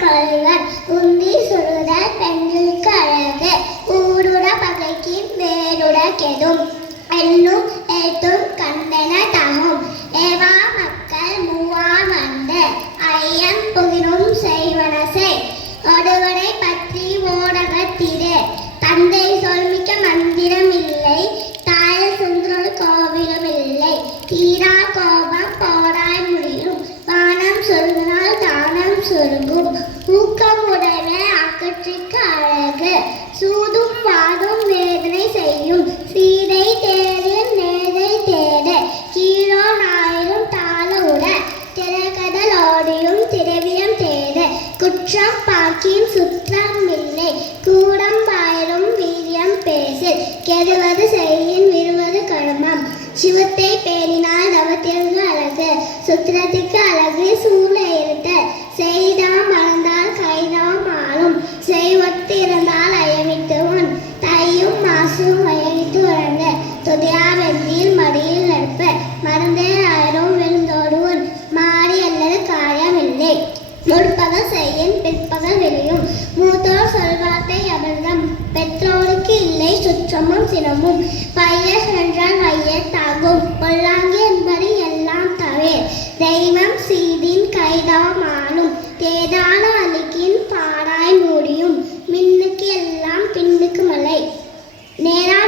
கலைவர் உந்தி சுடுதல் பெண்களுக்கு அழகு ஊருட பகைக்கு வேருட கெடும் எண்ணும் ஏத்தும் விரும்பும் சொருகும் ஊக்கம் உடனே அகற்றிக்கு அழகு. சூதும் வாதும் வேதனை செய்யும். சீதை தேடு நேதை தேடு. கீழோ நாயிலும் தாள உட. திரைக்கடல் ஓடியும் திரவியம் தேடு. குற்றம் பாக்கியும் சுற்றம் இல்லை. கூடம் பாயிலும் வீரியம் பேசு. கெடுவது செய்யின் விடுவது கருமம் சிவத்தை பேணினால் தவத்திற்கு அழகு. சுத்திரத்துக்கு அழகு முற்பக செய்யும் பிற்பக வெளியும் மூத்தோர் சொல்வார்த்தை அவர்தம் பெற்றோருக்கு இல்லை சுற்றமும் சினமும். பையர் சென்றால் வையர் தாகும் பொல்லாங்கி என்பது எல்லாம் தவே. தெய்வம் சீதின் கைதவமானும் தேதான அழுக்கின் பாடாய் மூடியும். மின்னுக்கு எல்லாம் பின்னுக்கு மலை நேரா